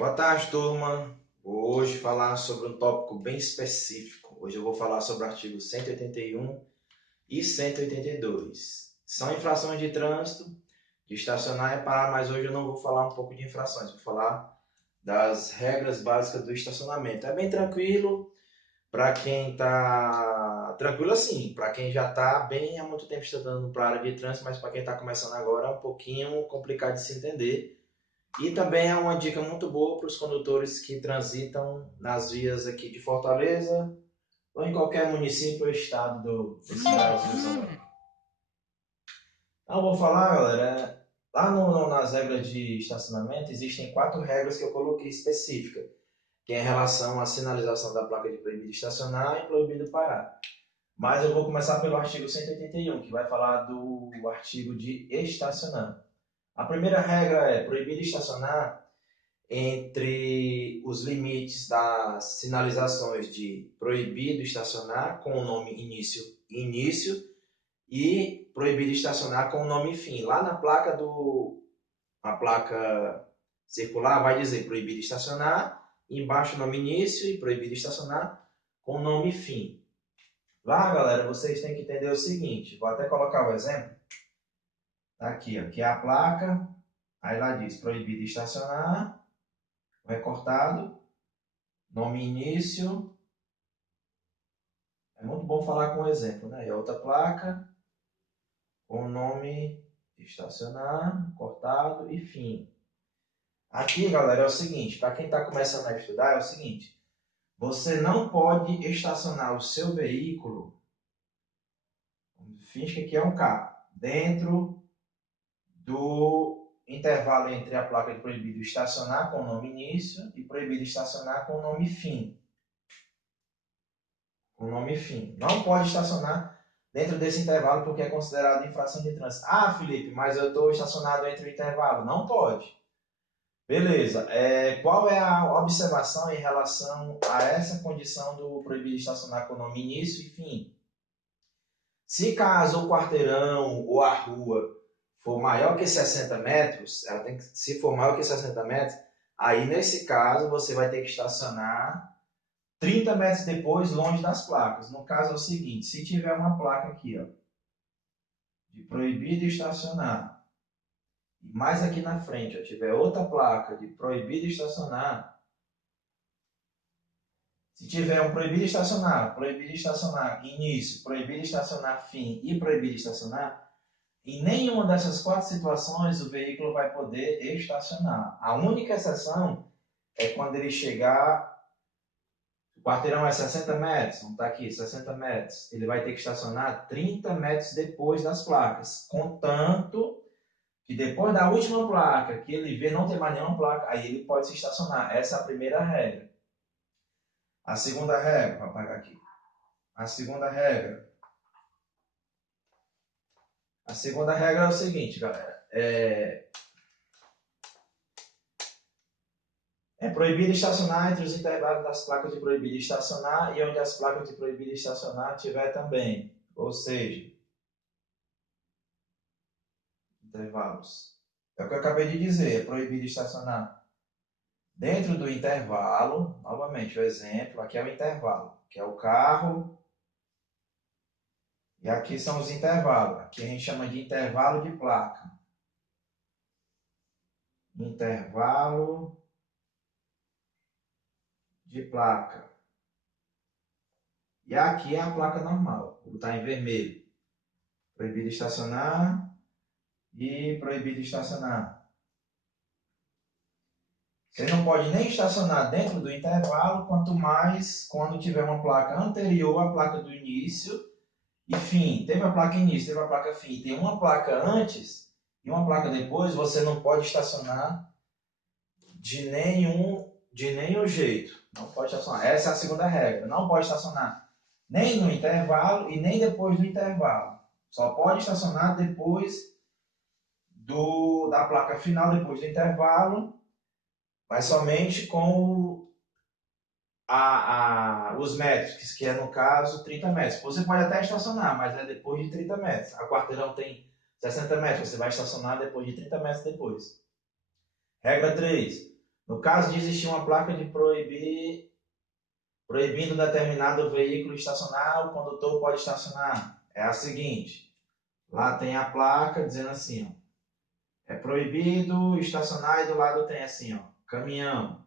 Boa tarde, turma. Vou hoje falar sobre um tópico bem específico. Hoje eu vou falar sobre o artigo 181 e 182. São infrações de trânsito, de estacionar e parar, mas hoje eu não vou falar um pouco de infrações, vou falar das regras básicas do estacionamento. É bem tranquilo para quem está tranquilo assim, para quem já está bem há muito tempo estudando para a área de trânsito, mas para quem está começando agora é um pouquinho complicado de se entender. E também é uma dica muito boa para os condutores que transitam nas vias aqui de Fortaleza ou em qualquer município ou estado desse Brasilzão. Então, eu vou falar, galera, lá nas regras de estacionamento existem 4 regras que eu coloquei específicas, que é em relação à sinalização da placa de proibido estacionar e proibido parar. Mas eu vou começar pelo artigo 181, que vai falar do artigo de estacionar. A primeira regra é proibido estacionar entre os limites das sinalizações de proibido estacionar com o nome início e proibido estacionar com o nome fim. Lá na placa a placa circular vai dizer proibido estacionar, embaixo o nome início e proibido estacionar com o nome fim. Lá, galera, vocês têm que entender o seguinte, vou até colocar o exemplo. Tá aqui, ó, que é a placa, aí lá diz proibido estacionar, recortado, nome início. É muito bom falar com um exemplo, né? É outra placa com o nome estacionar, cortado e fim. Aqui, galera, é o seguinte, para quem está começando a estudar, é o seguinte, você não pode estacionar o seu veículo, finge que é um carro, dentro do intervalo entre a placa de proibido estacionar com o nome início e proibido estacionar com o nome fim. Com o nome fim. Não pode estacionar dentro desse intervalo porque é considerado infração de trânsito. Ah, Felipe, mas eu estou estacionado entre o intervalo. Não pode. Beleza. Qual é a observação em relação a essa condição do proibido estacionar com o nome início e fim? Se caso o quarteirão ou a rua for maior que 60 metros, se for maior que 60 metros, aí nesse caso você vai ter que estacionar 30 metros depois, longe das placas. No caso é o seguinte, se tiver uma placa aqui, ó, de proibido estacionar, e mais aqui na frente, ó, tiver outra placa de proibido estacionar, se tiver um proibido estacionar início, proibido estacionar fim e proibido estacionar, em nenhuma dessas 4 situações o veículo vai poder estacionar. A única exceção é quando ele chegar. O quarteirão é 60 metros, não está aqui, 60 metros. Ele vai ter que estacionar 30 metros depois das placas. Contanto que depois da última placa, que ele vê não tem mais nenhuma placa, aí ele pode se estacionar. Essa é a primeira regra. A segunda regra, vou apagar aqui. A segunda regra. A segunda regra é o seguinte, galera. É proibido estacionar entre os intervalos das placas de proibido estacionar e onde as placas de proibido estacionar tiver também. Ou seja, intervalos. É o que eu acabei de dizer, é proibido estacionar dentro do intervalo. Novamente, o exemplo, aqui é o intervalo, que é o carro, e aqui são os intervalos. Aqui a gente chama de intervalo de placa. Intervalo de placa. E aqui é a placa normal, vou botar em vermelho. Proibido estacionar e proibido estacionar. Você não pode nem estacionar dentro do intervalo, quanto mais quando tiver uma placa anterior à placa do início e fim. Teve a placa início, teve a placa fim. Tem uma placa antes e uma placa depois, você não pode estacionar de nenhum jeito. Não pode estacionar. Essa é a segunda regra. Não pode estacionar nem no intervalo e nem depois do intervalo. Só pode estacionar depois da placa final, depois do intervalo, mas somente com os metros, que é no caso 30 metros. Você pode até estacionar, mas é depois de 30 metros. A quarteirão tem 60 metros, você vai estacionar depois de 30 metros depois. Regra 3. No caso de existir uma placa de proibindo determinado veículo estacionar, o condutor pode estacionar. É a seguinte, lá tem a placa dizendo assim, ó, é proibido estacionar e do lado tem assim, ó, caminhão.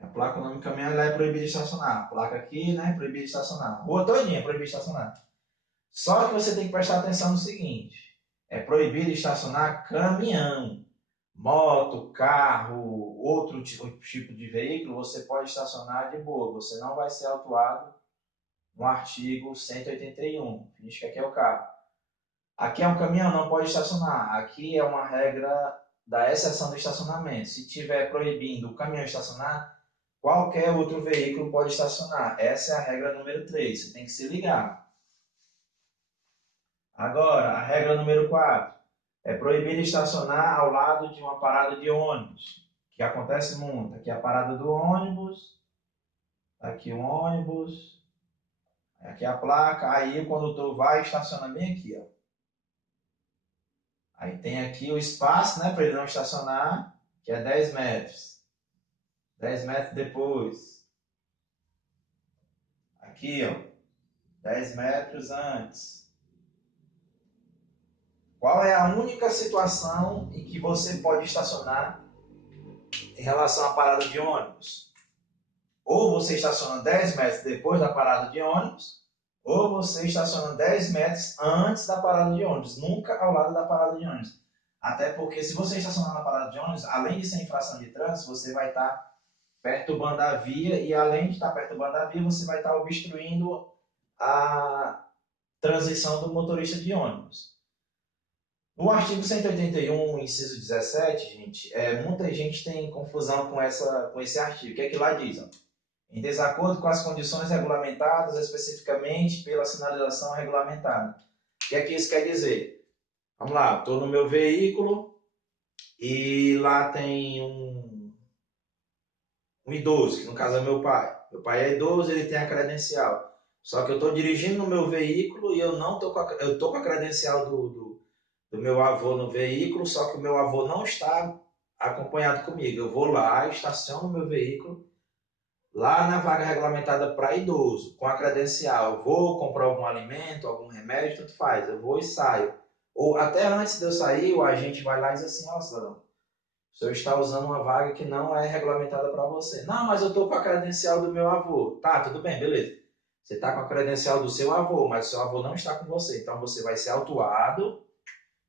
A placa, o nome do caminhão, ela é proibido estacionar. A placa aqui, né, proibido estacionar. Rua todinha é proibido estacionar. Só que você tem que prestar atenção no seguinte, é proibido estacionar caminhão. Moto, carro, outro tipo de veículo, você pode estacionar de boa. Você não vai ser autuado no artigo 181. Finge que aqui é o carro. Aqui é um caminhão, não pode estacionar. Aqui é uma regra da exceção do estacionamento. Se tiver proibindo o caminhão estacionar, qualquer outro veículo pode estacionar. Essa é a regra número 3. Você tem que se ligar. Agora, a regra número 4. É proibido estacionar ao lado de uma parada de ônibus, que acontece muito. Aqui é a parada do ônibus, aqui o ônibus, aqui a placa, aí o condutor vai e estaciona bem aqui, ó. Aí tem aqui o espaço, né, para ele não estacionar, que é 10 metros. 10 metros depois. Aqui, ó, 10 metros antes. Qual é a única situação em que você pode estacionar em relação à parada de ônibus? Ou você estaciona 10 metros depois da parada de ônibus, ou você estaciona 10 metros antes da parada de ônibus, nunca ao lado da parada de ônibus. Até porque se você estacionar na parada de ônibus, além de ser infração de trânsito, você vai estar perturbando a via e além de estar perturbando a via, você vai estar obstruindo a transição do motorista de ônibus. No artigo 181, inciso 17, gente, muita gente tem confusão com esse artigo. O que é que lá diz? Ó? Em desacordo com as condições regulamentadas especificamente pela sinalização regulamentada. O que é que isso quer dizer? Vamos lá, estou no meu veículo e lá tem um idoso, que no caso é meu pai. Meu pai é idoso, ele tem a credencial. Só que eu estou dirigindo no meu veículo e eu não estou com a credencial do meu avô no veículo, só que o meu avô não está acompanhado comigo. Eu vou lá, estaciono o meu veículo lá na vaga regulamentada para idoso, com a credencial. Eu vou comprar algum alimento, algum remédio, tanto faz. Eu vou e saio. Ou até antes de eu sair, o agente vai lá e diz assim, nossa, o senhor está usando uma vaga que não é regulamentada para você. Não, mas eu estou com a credencial do meu avô. Tá, tudo bem, beleza. Você está com a credencial do seu avô, mas o seu avô não está com você. Então você vai ser autuado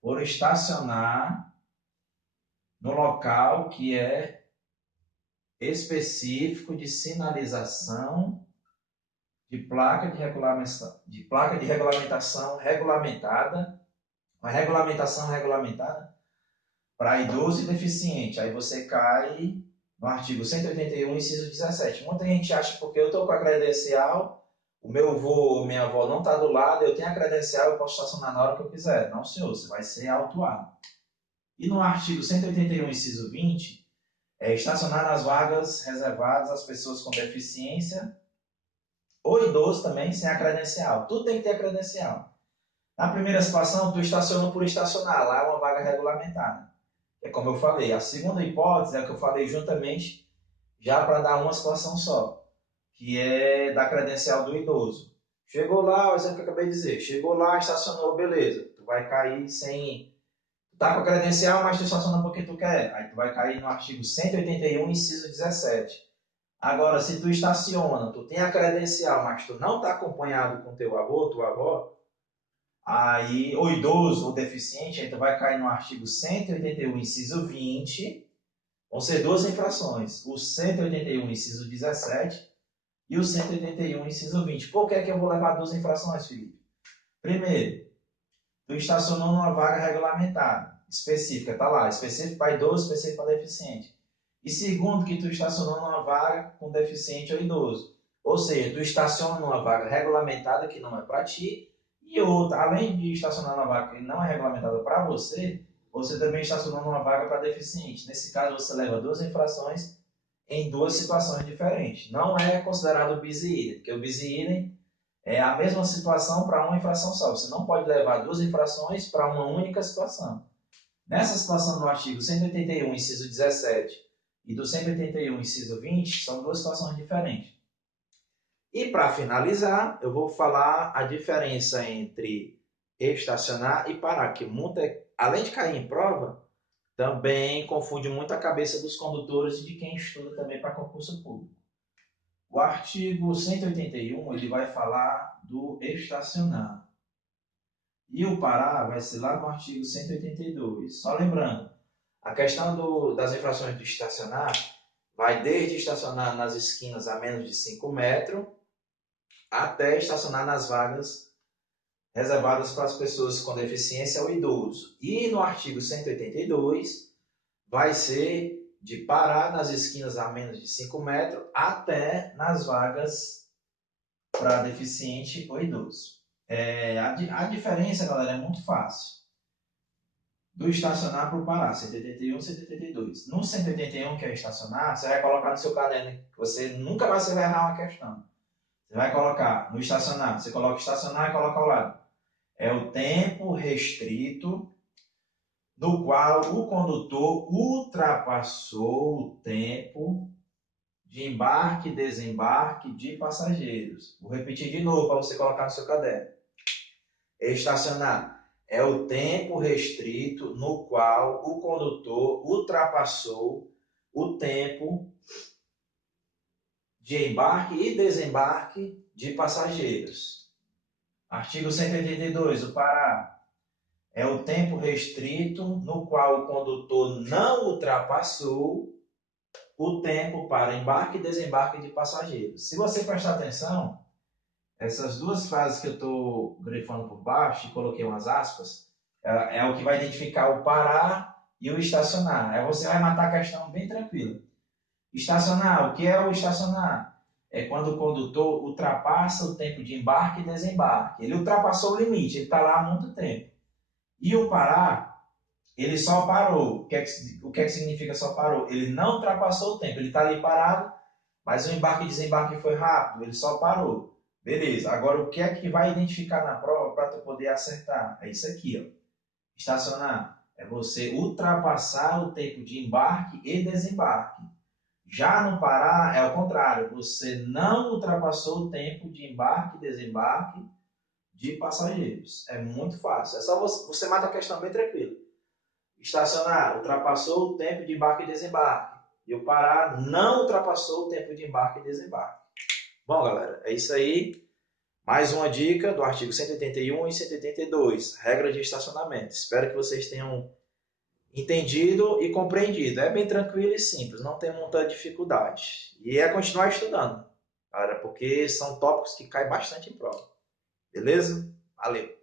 por estacionar no local que é específico de sinalização de placa de regulamentação regulamentada, uma regulamentação regulamentada para idoso e deficiente. Aí você cai no artigo 181, inciso 17. Muita gente acha que porque eu estou com a credencial, o meu avô, minha avó não está do lado, eu tenho a credencial, eu posso estacionar na hora que eu quiser. Não, senhor, você vai ser autuado. E no artigo 181, inciso 20, estacionar nas vagas reservadas às pessoas com deficiência ou idoso também, sem a credencial. Tudo tem que ter a credencial. Na primeira situação, tu estaciona por estacionar. Lá é uma vaga regulamentada. É como eu falei. A segunda hipótese é a que eu falei juntamente, já para dar uma situação só, que é da credencial do idoso. Chegou lá, o exemplo que eu acabei de dizer. Chegou lá, estacionou, beleza. Tu vai cair sem... Tu tá com a credencial, mas tu estaciona porque tu quer. Aí tu vai cair no artigo 181, inciso 17. Agora, se tu estaciona, tu tem a credencial, mas tu não está acompanhado com teu avô, tua avó, aí, ou idoso, ou deficiente, aí tu vai cair no artigo 181, inciso 20, vão ser duas infrações, o 181, inciso 17 e o 181, inciso 20. Por que é que eu vou levar duas infrações, Felipe? Primeiro, tu estacionou numa vaga regulamentada, específica, tá lá, específico para idoso, específico para deficiente. E segundo, que tu estacionou numa vaga com deficiente ou idoso. Ou seja, tu estaciona numa vaga regulamentada que não é para ti, e outra, além de estacionar numa vaga que não é regulamentada para você, você também estacionou numa vaga para deficiente. Nesse caso, você leva duas infrações em duas situações diferentes. Não é considerado bis idem, porque o bis idem é a mesma situação para uma infração só. Você não pode levar duas infrações para uma única situação. Nessa situação do artigo 181, inciso 17 e do 181, inciso 20, são duas situações diferentes. E para finalizar, eu vou falar a diferença entre estacionar e parar, que além de cair em prova, também confunde muito a cabeça dos condutores e de quem estuda também para concurso público. O artigo 181 ele vai falar do estacionar. E o parar vai ser lá no artigo 182. Só lembrando, a questão das infrações de estacionar vai desde estacionar nas esquinas a menos de 5 metros até estacionar nas vagas reservadas para as pessoas com deficiência ou idoso. E no artigo 182 vai ser de parar nas esquinas a menos de 5 metros até nas vagas para deficiente ou idoso. A diferença, galera, é muito fácil. Do estacionar para o parar, 181 e 182. No 181, que é estacionar, você vai colocar no seu caderno, que você nunca vai se errar uma questão. Você vai colocar no estacionar, você coloca estacionar e coloca ao lado. É o tempo restrito no qual o condutor ultrapassou o tempo de embarque e desembarque de passageiros. Vou repetir de novo para você colocar no seu caderno. Estacionar é o tempo restrito no qual o condutor ultrapassou o tempo de embarque e desembarque de passageiros. Artigo 182, o parar é o tempo restrito no qual o condutor não ultrapassou o tempo para embarque e desembarque de passageiros. Se você prestar atenção, essas duas frases que eu estou grifando por baixo e coloquei umas aspas, é o que vai identificar o parar e o estacionar. Aí você vai matar a questão bem tranquilo. Estacionar, o que é o estacionar? É quando o condutor ultrapassa o tempo de embarque e desembarque. Ele ultrapassou o limite, ele está lá há muito tempo. E o parar, ele só parou. O que é que significa só parou? Ele não ultrapassou o tempo, ele está ali parado, mas o embarque e desembarque foi rápido, ele só parou. Beleza, agora o que é que vai identificar na prova para tu poder acertar? É isso aqui, ó. Estacionar é você ultrapassar o tempo de embarque e desembarque. Já no parar é o contrário, você não ultrapassou o tempo de embarque e desembarque de passageiros. É muito fácil, é só você mata a questão bem tranquilo. Estacionar ultrapassou o tempo de embarque e desembarque. E o parar não ultrapassou o tempo de embarque e desembarque. Bom, galera, é isso aí. Mais uma dica do artigo 181 e 182, regra de estacionamento. Espero que vocês tenham entendido e compreendido. É bem tranquilo e simples, não tem muita dificuldade. E é continuar estudando, cara, porque são tópicos que caem bastante em prova. Beleza? Valeu!